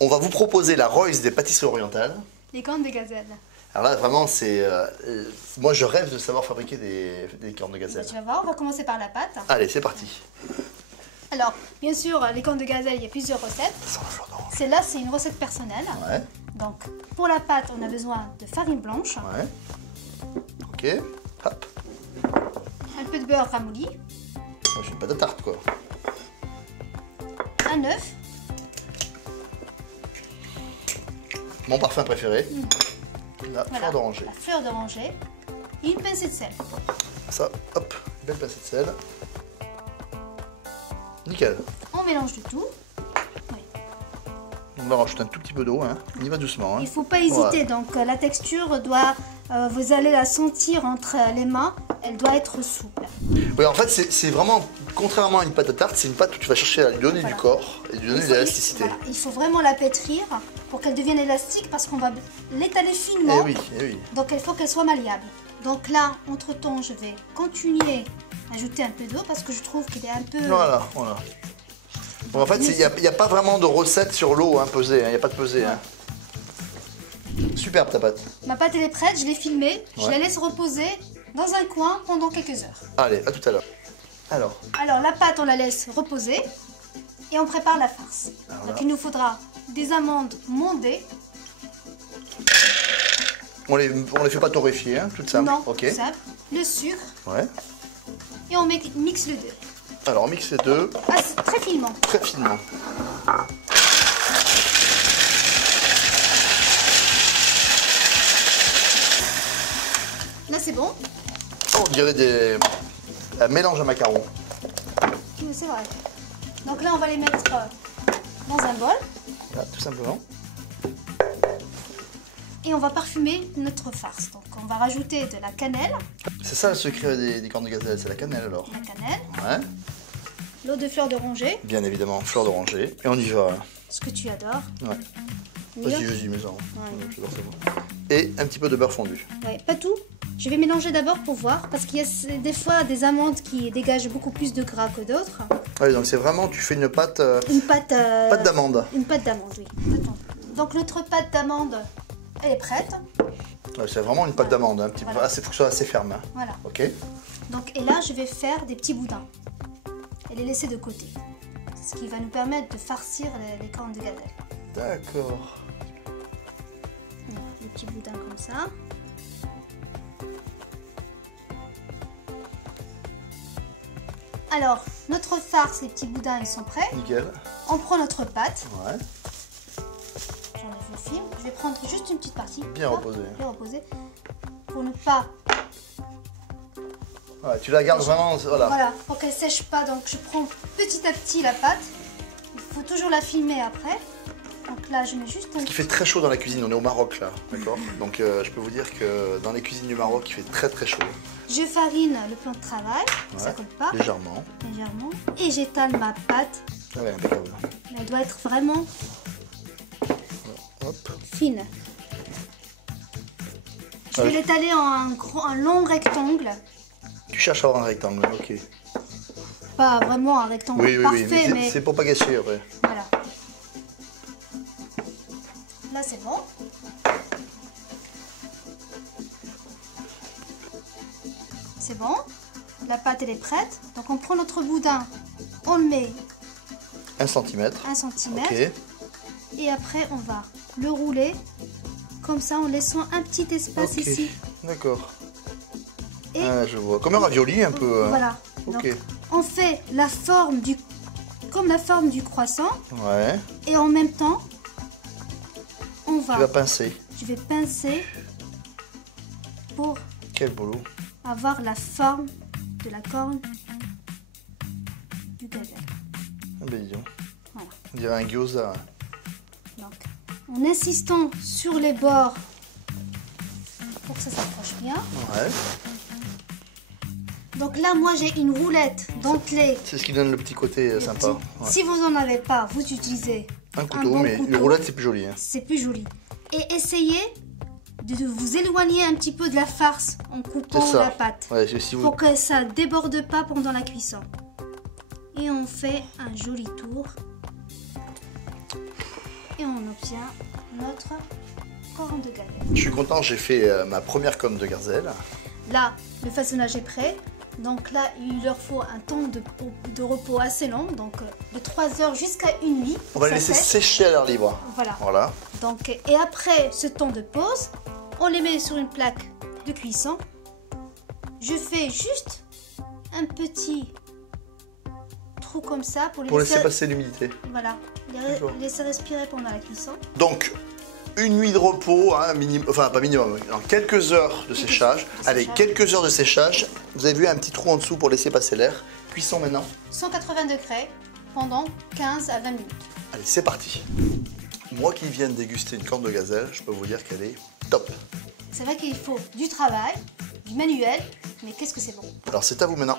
On va vous proposer la Royce des pâtisseries orientales. Les cornes de gazelle. Alors là, vraiment, c'est... moi, je rêve de savoir fabriquer des cornes de gazelle. Tu vas voir, on va commencer par la pâte. Allez, c'est parti. Alors, bien sûr, les cornes de gazelle, il y a plusieurs recettes. Ça sent la fleur d'orange. Celle-là, c'est une recette personnelle. Ouais. Donc, pour la pâte, on a besoin de farine blanche, Ouais. Ok. Hop. un peu de beurre ramolli, Moi, j'ai une pâte à tarte, quoi. un œuf, Mon parfum préféré. La voilà, fleur d'oranger. la fleur d'oranger et une pincée de sel. Ça, hop, belle pincée de sel. Nickel. On mélange le tout. On va rajouter un tout petit peu d'eau, hein. On y va doucement. Hein. Il ne faut pas hésiter, donc la texture doit, vous allez la sentir entre les mains, elle doit être souple. Oui, en fait, c'est vraiment, contrairement à une pâte à tarte, c'est une pâte où tu vas chercher à lui donner du corps et lui donner de l'élasticité. Voilà, il faut vraiment la pétrir pour qu'elle devienne élastique parce qu'on va l'étaler finement. Eh oui, eh oui. Donc il faut qu'elle soit malléable. Donc là, entre-temps, je vais continuer à ajouter un peu d'eau parce que je trouve qu'il est un peu... Voilà, voilà. Bon, en fait, il n'y a pas vraiment de recette sur l'eau, hein, pesée, il n'y a pas de pesée. Hein. Superbe ta pâte. Ma pâte, elle est prête, je l'ai filmée. Je Ouais. la laisse reposer dans un coin pendant quelques heures. Allez, à tout à l'heure. Alors, Alors, la pâte, on la laisse reposer et on prépare la farce. voilà. Donc, il nous faudra des amandes mondées. on les fait pas torréfier, hein, tout simple. Non, Ok. simple. Le sucre Ouais. et on mixe le deux. Alors, on mixe les deux Très finement. très finement. Là, c'est bon. On dirait un mélange à macarons. Oui, c'est vrai. Donc là, on va les mettre dans un bol Là, tout simplement. et on va parfumer notre farce. Donc, on va rajouter de la cannelle, C'est ça le secret des cornes de gazelle, c'est la cannelle alors. Ouais. l'eau de fleur d'oranger, Bien évidemment, fleur d'oranger. Et on y va. ce que tu adores. Ouais. Oui. Vas-y, mets-en. Ouais. J'adore ça. Et un petit peu de beurre fondu. Ouais, pas tout. Je vais mélanger d'abord pour voir parce qu'il y a des fois des amandes qui dégagent beaucoup plus de gras que d'autres. Ouais, donc c'est vraiment, tu fais une pâte, Une pâte. pâte d'amande. Une pâte d'amande, oui. Attends. Donc notre pâte d'amande, elle est prête. Ouais, c'est vraiment une pâte d'amande, un petit peu. Voilà. Il faut que ce soit assez ferme. Hein. Voilà. Ok. Donc, et là, je vais faire des petits boudins et les laisser de côté. Ce qui va nous permettre de farcir les cornes de gazelle. D'accord. Voilà, des petits boudins comme ça. Alors, notre farce, les petits boudins, ils sont prêts. Nickel. On prend notre pâte. Ouais. J'enlève le film. Je vais prendre juste une petite partie. Bien Hop, reposé. Bien reposée. Pour ne pas... Ouais, tu la gardes vraiment, voilà. Voilà, pour qu'elle sèche pas. Donc, je prends petit à petit la pâte. Il faut toujours la filmer après. Donc là, je mets juste un Il fait très chaud dans la cuisine, on est au Maroc là, d'accord. Donc je peux vous dire que dans les cuisines du Maroc, il fait très très chaud. Je farine le plan de travail, Ouais, ça colle pas, légèrement. légèrement. Et j'étale ma pâte. Ah ouais, impeccable. Elle doit être vraiment Hop. fine. Je vais l'étaler en un long rectangle. Tu cherches à avoir un rectangle, ok. Pas vraiment un rectangle Oui, oui, parfait, oui, mais c'est pour pas gâcher après. voilà. Là, c'est bon. C'est bon. La pâte, elle est prête. Donc, on prend notre boudin, on le met 1 cm. 1 cm. Ok. Et après, on va le rouler comme ça en laissant un petit espace Ok. ici. D'accord. Et Ah, je vois. Comme un ravioli un peu. hein. voilà. Ok. Donc, on fait la forme comme la forme du croissant Ouais. et en même temps, on Tu vas va, pincer. je vais pincer pour Quel boulot. avoir la forme de la corne du gazelle. Ah ben dis donc. Voilà. On dirait un gyoza. Donc, en insistant sur les bords pour que ça s'approche bien. Ouais. Donc là, moi, j'ai une roulette dentelée. C'est ce qui donne le petit côté Le sympa. petit- Ouais. Si vous en avez pas, vous utilisez Un couteau, bon mais couteau. le roulette c'est plus joli. Hein. C'est plus joli. Et essayez de vous éloigner un petit peu de la farce en coupant C'est ça. la pâte Ouais, si vous... pour que ça déborde pas pendant la cuisson. Et on fait un joli tour. Et on obtient notre corne de gazelle. Je suis content, j'ai fait ma première corne de gazelle. Là, le façonnage est prêt. Donc là, il leur faut un temps de repos assez long, donc de 3 heures jusqu'à 1 nuit. On va les laisser sécher à l'air libre. Voilà. Donc, et après ce temps de pause, on les met sur une plaque de cuisson. Je fais juste un petit trou comme ça pour laisser passer l'humidité. Voilà, laisser respirer pendant la cuisson. Donc, une nuit de repos, hein, enfin pas minimum, quelques heures de séchage. Allez, quelques heures de séchage. Vous avez vu un petit trou en dessous pour laisser passer l'air. Cuisson maintenant. 180 degrés pendant 15 à 20 minutes. Allez, c'est parti. Moi qui viens de déguster une corne de gazelle, je peux vous dire qu'elle est top. C'est vrai qu'il faut du travail, du manuel, mais qu'est-ce que c'est bon. Alors c'est à vous maintenant.